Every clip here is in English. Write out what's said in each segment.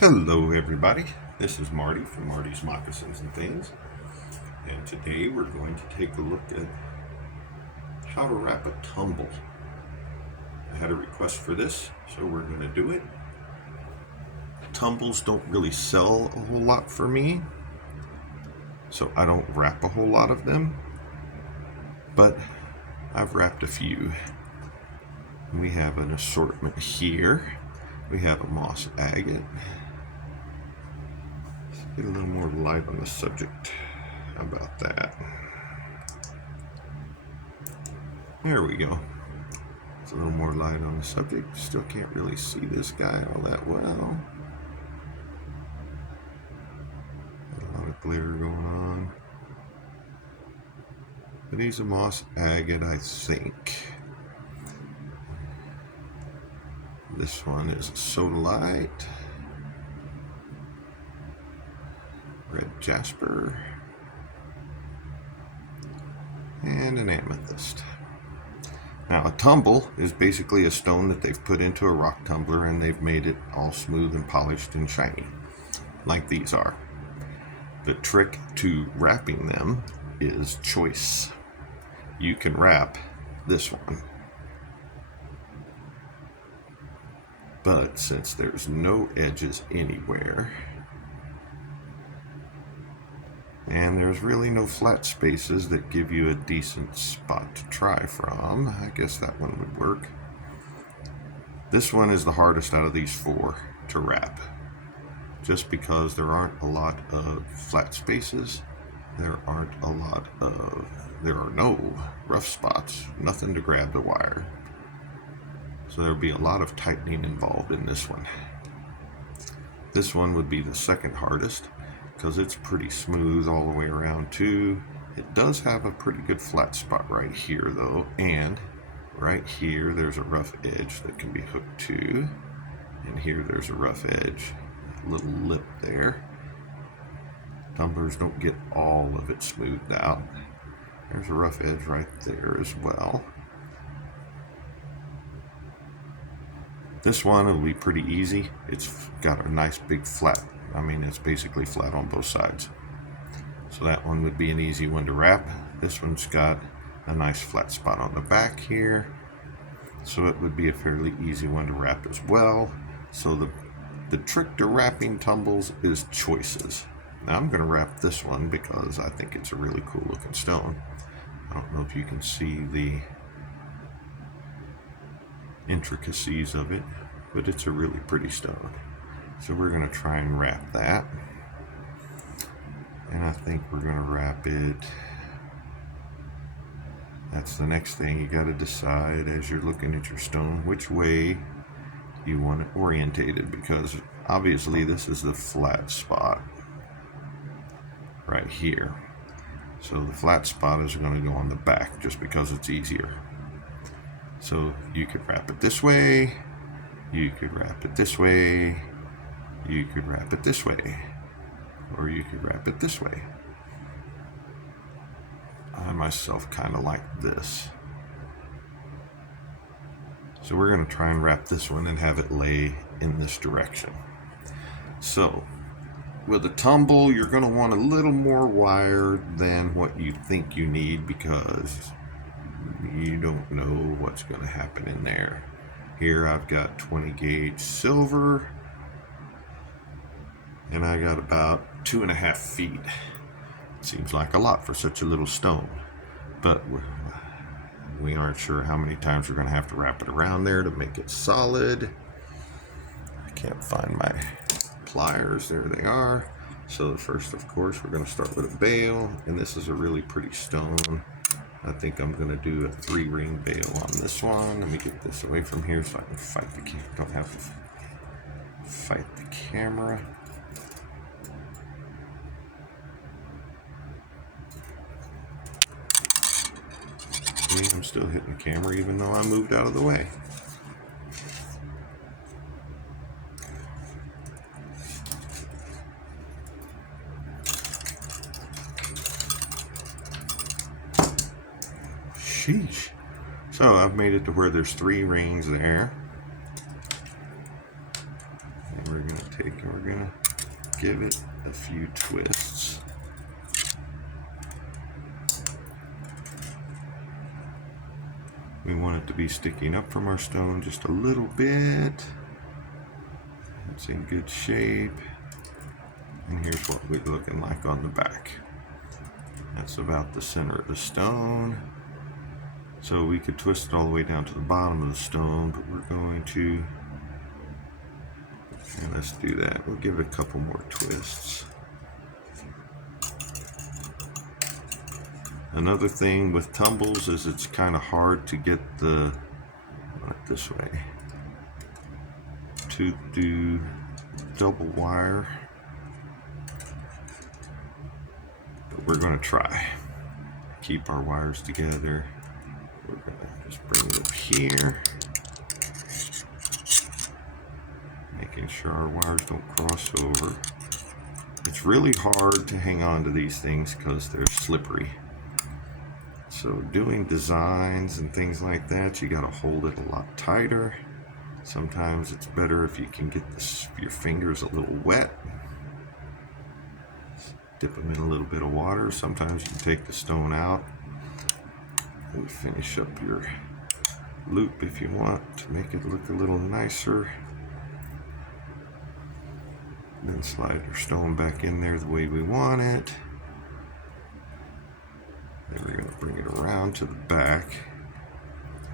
Hello everybody, this is Marty from Marty's Moccasins and Things, and today we're going to take a look at how to wrap a tumble. I had a request for this, so we're going to do it. Tumbles don't really sell a whole lot for me, so I don't wrap a whole lot of them, but I've wrapped a few. We have an assortment here. We have a moss agate. Get a little more light on the subject. How about that? There we go. It's a little more light on the subject. Still can't really see this guy all that well. Got a lot of glare going on. But he's a moss agate, I think. This one is a sodalite. Red jasper. And an amethyst. Now a tumble is basically a stone that they've put into a rock tumbler and they've made it all smooth and polished and shiny, like these are. The trick to wrapping them is choice. You can wrap this one, but since there's no edges anywhere, and there's really no flat spaces that give you a decent spot to try from, I guess that one would work. This one is the hardest out of these four to wrap, just because there aren't a lot of flat spaces. There are no rough spots, nothing to grab the wire. So there'll be a lot of tightening involved in this one. This one would be the second hardest, because it's pretty smooth all the way around too. It does have a pretty good flat spot right here though, and right here there's a rough edge that can be hooked to, and here there's a rough edge, a little lip there. Tumblers don't get all of it smoothed out. There's a rough edge right there as well. This one will be pretty easy. It's got a nice big flat, it's basically flat on both sides. So that one would be an easy one to wrap. This one's got a nice flat spot on the back here. So it would be a fairly easy one to wrap as well. So the trick to wrapping tumbles is choices. Now I'm going to wrap this one because I think it's a really cool looking stone. I don't know if you can see the intricacies of it, but it's a really pretty stone. So we're going to try and wrap that. And I think we're going to wrap it. That's the next thing. You got to decide as you're looking at your stone which way you want it orientated, because obviously this is the flat spot right here. So the flat spot is going to go on the back just because it's easier. So you could wrap it this way, you could wrap it this way, you could wrap it this way, or you could wrap it this way. I myself kind of like this. So we're going to try and wrap this one and have it lay in this direction. So with a tumble, you're going to want a little more wire than what you think you need, because you don't know what's going to happen in there. Here I've got 20 gauge silver, and I got about 2.5 feet. Seems like a lot for such a little stone, but we aren't sure how many times we're going to have to wrap it around there to make it solid. I can't find my pliers. There they are. So first, of course, we're going to start with a bail, and this is a really pretty stone. I think I'm going to do a 3-ring bail on this one. Let me get this away from here so I can fight the camera. Don't have to fight the camera. See, I'm still hitting the camera even though I moved out of the way. Sheesh. So I've made it to where there's 3 rings there. And we're going to we're gonna give it a few twists. We want it to be sticking up from our stone just a little bit. It's in good shape. And here's what we're looking like on the back. That's about the center of the stone. So we could twist it all the way down to the bottom of the stone, but we're going to, and let's do that. We'll give it a couple more twists. Another thing with tumbles is it's kind of hard to get the, this way, to do double wire, but we're going to try. Keep our wires together. We're going to just bring it up here, making sure our wires don't cross over. It's really hard to hang on to these things because they're slippery. So doing designs and things like that, you got to hold it a lot tighter. Sometimes it's better if you can get your fingers a little wet. Dip them in a little bit of water. Sometimes you can take the stone out and finish up your loop if you want to make it look a little nicer. Then slide your stone back in there the way we want it. Then we're going to bring it around to the back.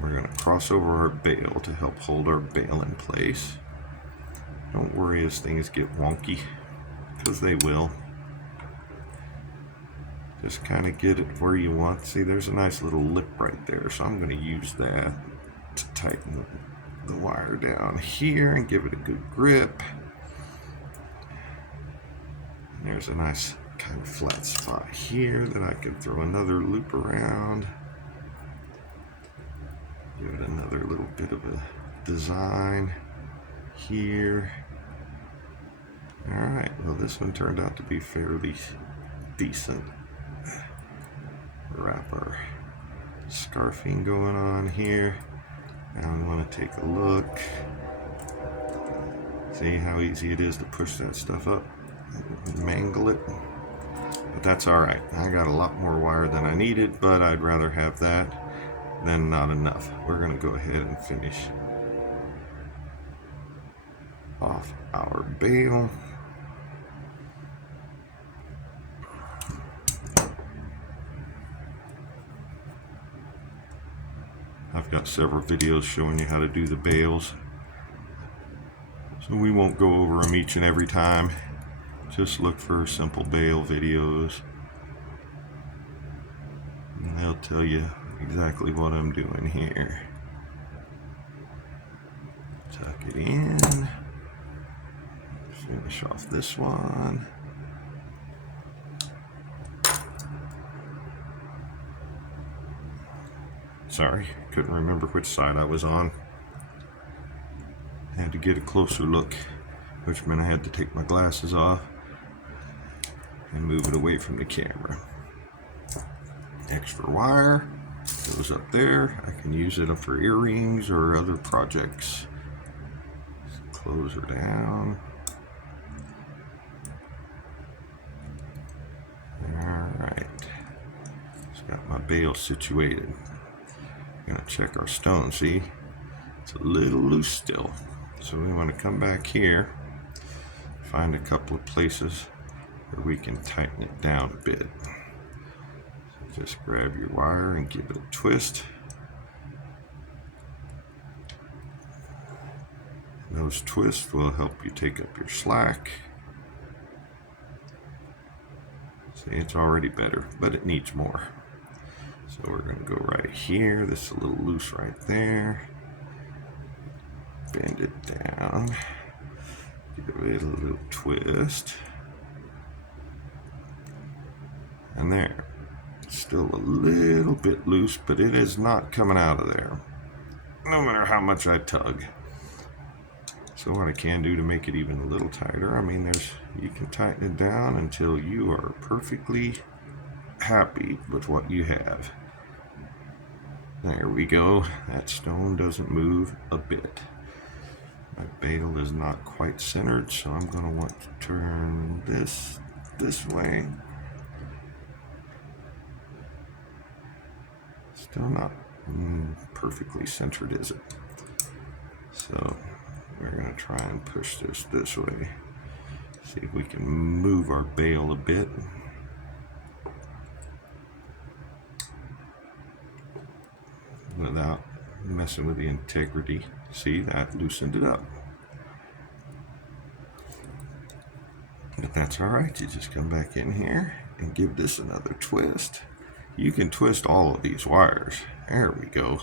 We're going to cross over our bale to help hold our bale in place. Don't worry as things get wonky, because they will. Just kind of get it where you want. See, there's a nice little lip right there, so I'm going to use that to tighten the wire down here and give it a good grip. And there's a nice kind of flat spot here that I can throw another loop around. Give it another little bit of a design here. Alright, well this one turned out to be fairly decent. Wrap our scarfing going on here. Now we want to take a look. See how easy it is to push that stuff up and mangle it. But that's alright. I got a lot more wire than I needed, but I'd rather have that than not enough. We're going to go ahead and finish off our bale. I've got several videos showing you how to do the bales, so we won't go over them each and every time. Just look for simple bale videos and they'll tell you exactly what I'm doing here. Tuck it in, finish off this one. Sorry, couldn't remember which side I was on. Had to get a closer look, which meant I had to take my glasses off and move it away from the camera. Extra wire goes up there. I can use it for earrings or other projects. Close her down. Alright, just got my bale situated. I'm gonna check our stone. See, it's a little loose still, so we want to come back here, find a couple of places where we can tighten it down a bit. So just grab your wire and give it a twist. Those twists will help you take up your slack. See, it's already better, but it needs more. So we're going to go right here. This is a little loose right there. Bend it down. Give it a little twist. And there. It's still a little bit loose, but it is not coming out of there, no matter how much I tug. So what I can do to make it even a little tighter, I mean, you can tighten it down until you are perfectly happy with what you have. There we go. That stone doesn't move a bit. My bail is not quite centered, so I'm going to want to turn this way. Still not perfectly centered, is it? So we're going to try and push this way. See if we can move our bail a bit. Without messing with the integrity. See, that loosened it up. But that's alright, you just come back in here and give this another twist. You can twist all of these wires. There we go.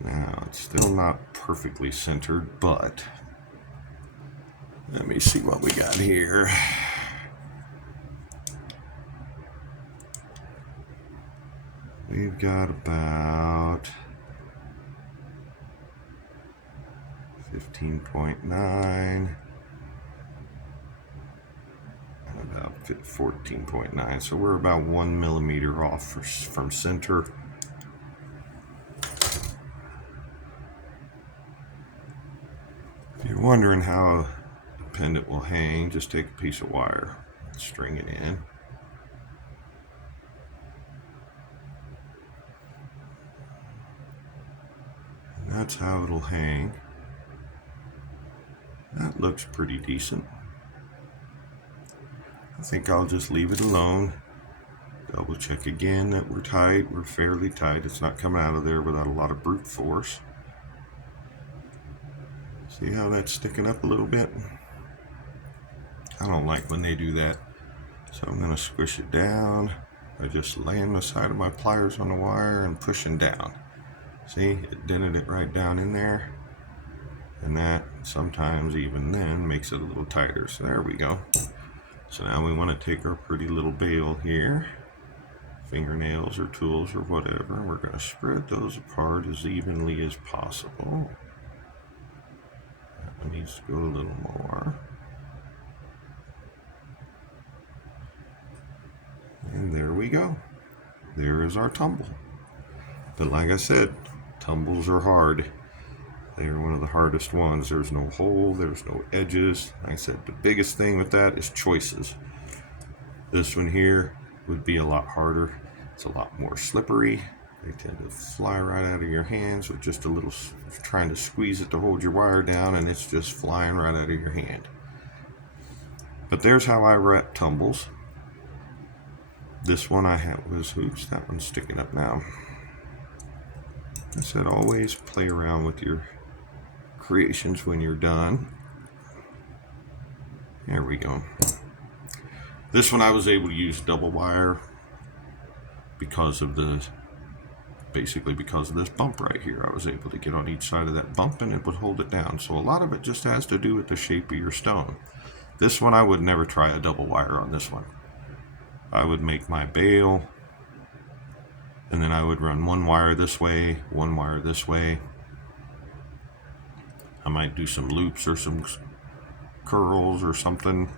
Now, it's still not perfectly centered, but let me see what we got here. We've got about 15.9 and about 14.9. So we're about 1 millimeter off from center. If you're wondering how a pendant will hang, just take a piece of wire, string it in. And that's how it'll hang. That looks pretty decent. I think I'll just leave it alone. Double check again that we're tight. We're fairly tight. It's not coming out of there without a lot of brute force. See how that's sticking up a little bit? I don't like when they do that. So I'm going to squish it down by just laying the side of my pliers on the wire and pushing down. See, it dented it right down in there. And that sometimes even then makes it a little tighter. So there we go. So now we want to take our pretty little bail here, fingernails or tools or whatever, and we're going to spread those apart as evenly as possible. That needs to go a little more. And there we go. There is our tumble. But like I said, tumbles are hard. They are one of the hardest ones. There's no hole, there's no edges. Like I said, the biggest thing with that is choices. This one here would be a lot harder. It's a lot more slippery. They tend to fly right out of your hands with just a little, trying to squeeze it to hold your wire down, and it's just flying right out of your hand. But there's how I wrap tumbles. This one I had was, oops, that one's sticking up now. I said always play around with your creations when you're done. There we go. This one I was able to use double wire because of basically because of this bump right here. I was able to get on each side of that bump and it would hold it down. So a lot of it just has to do with the shape of your stone. This one I would never try a double wire on this one. I would make my bail and then I would run one wire this way, one wire this way. I might do some loops or some curls or something.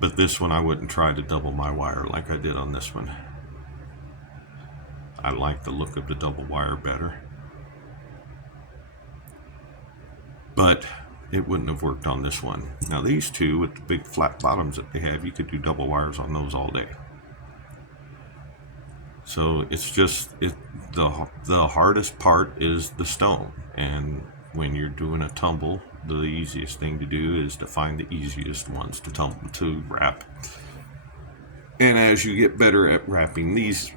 But this one I wouldn't try to double my wire like I did on this one. I like the look of the double wire better. But it wouldn't have worked on this one. Now these two with the big flat bottoms that they have, you could do double wires on those all day. So it's just, the hardest part is the stone. And when you're doing a tumble, the easiest thing to do is to find the easiest ones to wrap. And as you get better at wrapping these,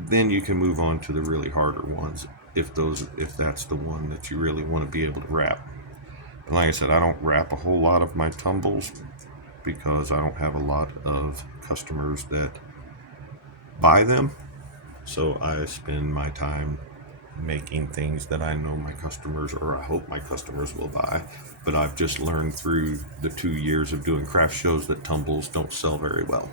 then you can move on to the really harder ones if that's the one that you really want to be able to wrap. And like I said, I don't wrap a whole lot of my tumbles because I don't have a lot of customers that buy them. So I spend my time making things that I know my customers, or I hope my customers will buy. But I've just learned through the 2 years of doing craft shows that tumbles don't sell very well.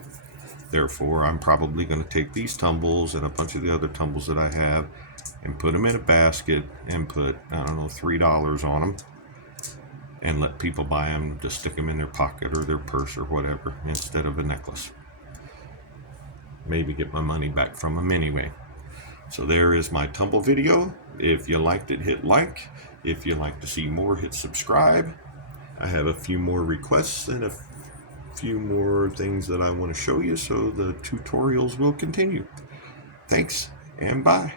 Therefore, I'm probably going to take these tumbles and a bunch of the other tumbles that I have and put them in a basket and put, I don't know, $3 on them and let people buy them, just stick them in their pocket or their purse or whatever instead of a necklace. Maybe get my money back from them anyway. So there is my tumble video. If you liked it, hit like. If you'd like to see more, hit subscribe. I have a few more requests and a few more things that I want to show you, so the tutorials will continue. Thanks and bye.